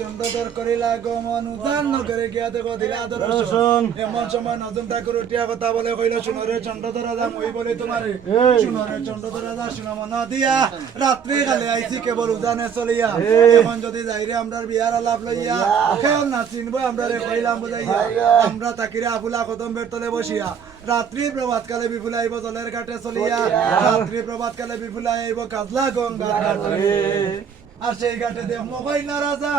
চন্দ্রধর করিলা গমন উদান নগরে গিয়া দেব দিলা দর্শন এমন সময় নতুন ঠাকুর উঠিয়া কথা বলে কইল শুনরে চন্দ্রধর রাজা মই বলে তোমারে শুনরে চন্দ্রধর রাজা শুনা মন দিয়া রাত্রি কালে আইছি কেবল উদানে চলিয়া এখন যদি যাইরে আমরার বিয়ার আলাপ লইয়া কেউ না চিনবো আমরা রে কইলাম বুঝাইয়া আমরা তাকিরে আফুলা কদম বের তলে বসিয়া রাত্রি প্রভাত কালে বিফুলা আইব জলের ঘাটে চলিয়া রাত্রি প্রভাত কালে বিফুলা আইব কাজলা গঙ্গার ঘাটে আর সেই ঘাটে দেখ মোবাইল না রাজা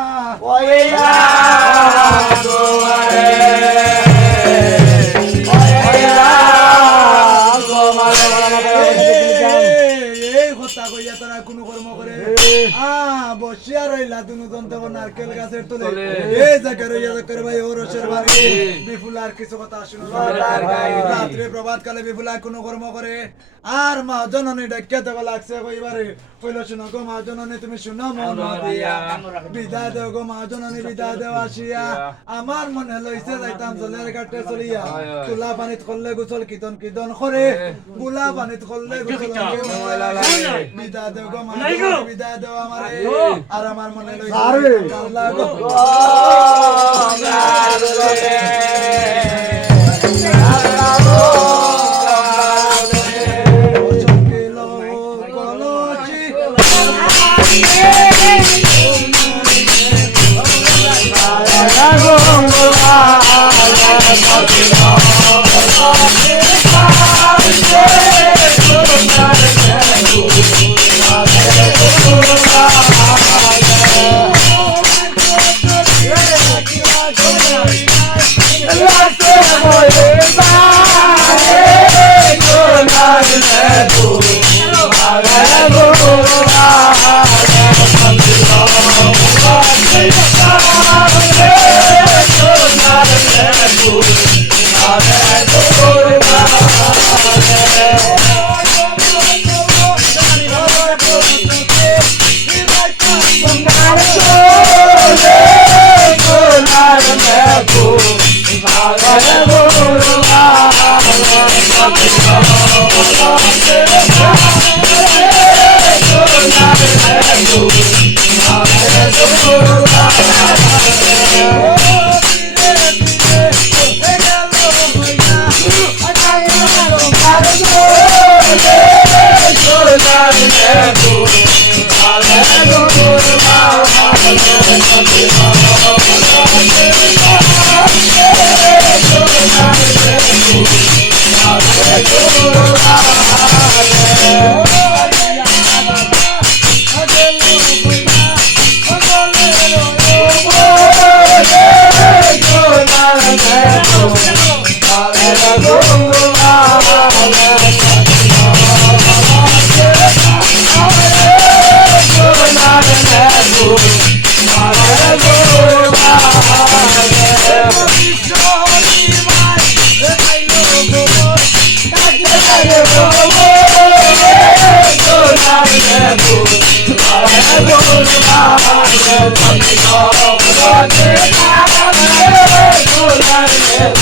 এই কথা কইয়া তারা কোনো কর্ম করে বসিয়া রইলা দুজন তো নারকেল গাছের তলে এই জায়গা রইয়া করে ভাই ও রসের বাড়ি বিফুলার কিছু কথা শুনো রাত্রে প্রভাত কালে বিফুলা কোনো কর্ম করে আর মা জননী ডাকিয়া দেওয়া লাগছে কইবারে কইল শুনো গো মা জননী তুমি শুনো মন দিয়া বিদায় দেও গো মা জননী বিদায় দেও আসিয়া আমার মনে লইছে যাইতাম জলের ঘাটে চলিয়া তুলা পানিত করলে গোসল কীর্তন কীর্তন করে গুলা পানিত করলে গোসল বিদায় দেও গো মা জননী বিদায় দেও আমারে আর আমার মনে লইছে কারলা গো Oh,